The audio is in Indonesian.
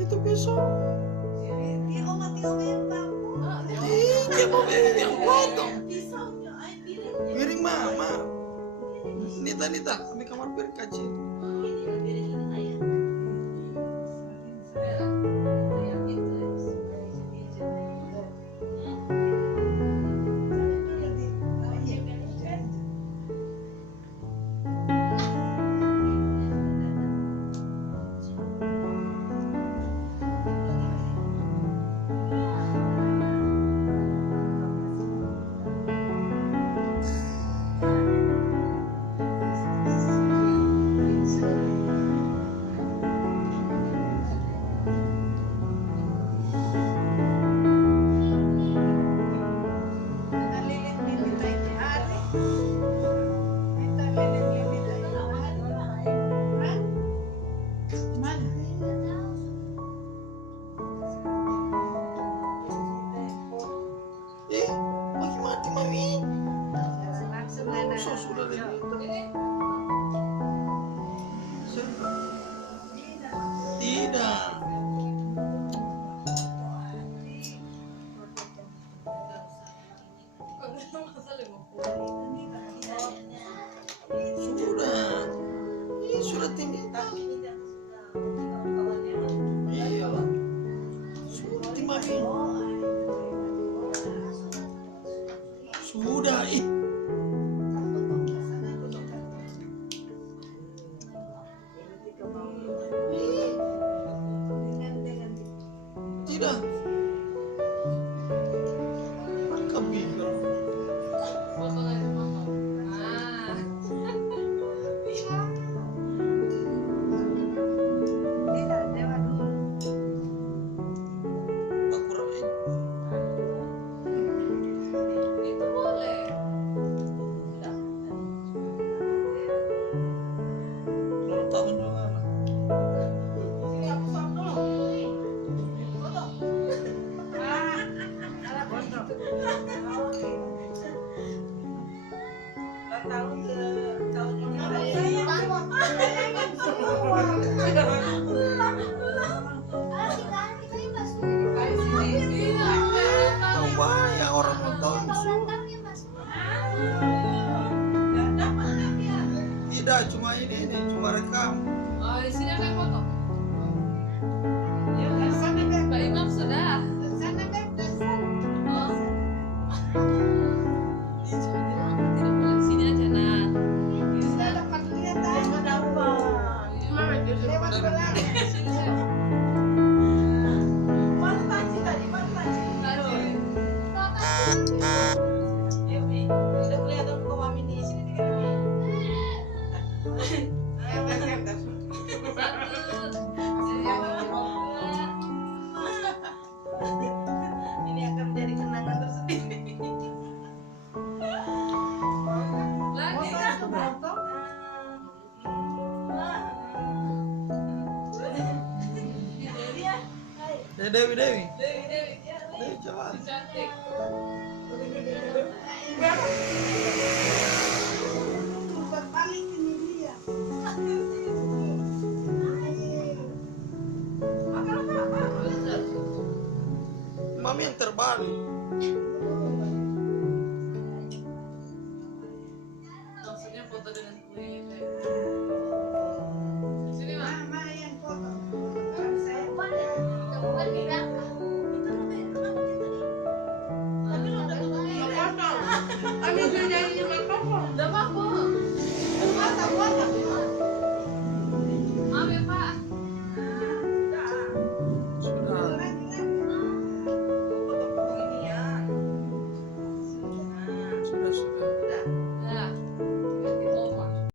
Itu besok. Dia oma yang bangku. Dia mau bebek yang potong. Piring mama. Nita, kami kamar piring kecil. Mati mami. Sudah tidak. Sudah tinggi. Iya. Sudah mami. Sudah tidak. Kebingung. Bahaya orang nonton. Tidak, cuma ini cuma rekam. Oh, di sini ada foto. Pak Imam sudah. Oh. Tidak boleh sini aja nah. Sini saya. Ini akan menjadi kenangan tersendiri. Lagi kan? Dewi. Dewi. Dewi coba. Cantik. Mami yang terbalik. Maksudnya foto dengan kue. Sini mah. Mama yang foto. Kamu kan tidak